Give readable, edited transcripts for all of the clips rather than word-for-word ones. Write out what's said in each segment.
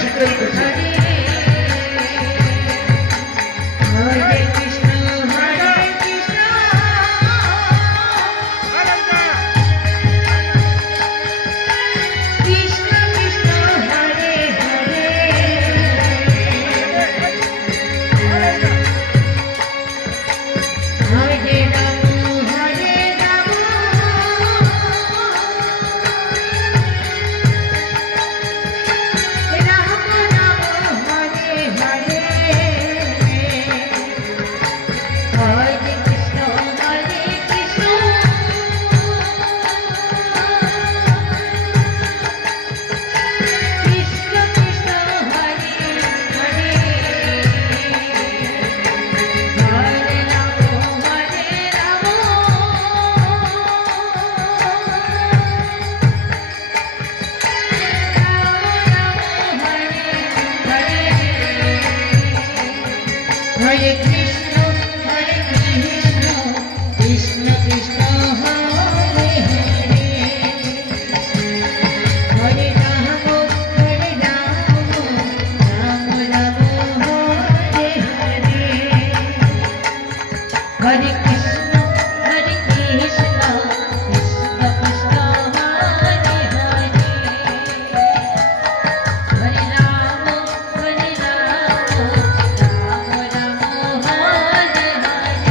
স্বীকার করছি। Hare Krishna, Hare Krishna, Krishna Krishna, Hare Hare, Hare Rama, Hare Rama, Rama Rama, Hare Hare, Hare Krishna, Hare Krishna, Krishna Krishna, Hare Hare, Hare Rama, Hare Rama, Rama Rama, Hare Hare,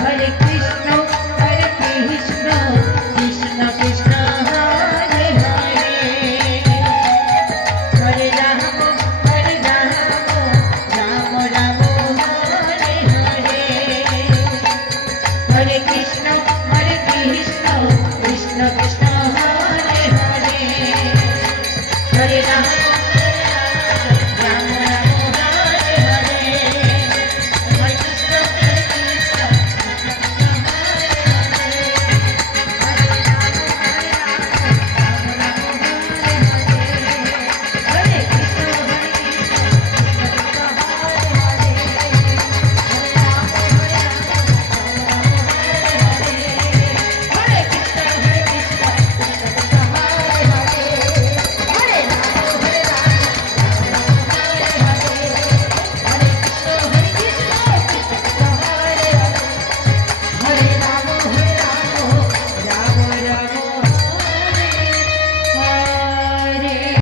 Hare Krishna, Hare Krishna, Krishna Krishna, Hare Hare, Hare Rama, Hare Rama, Rama Rama, Hare Hare, Hare Krishna, Hare Krishna, Krishna Krishna, Hare Hare, Hare Rama.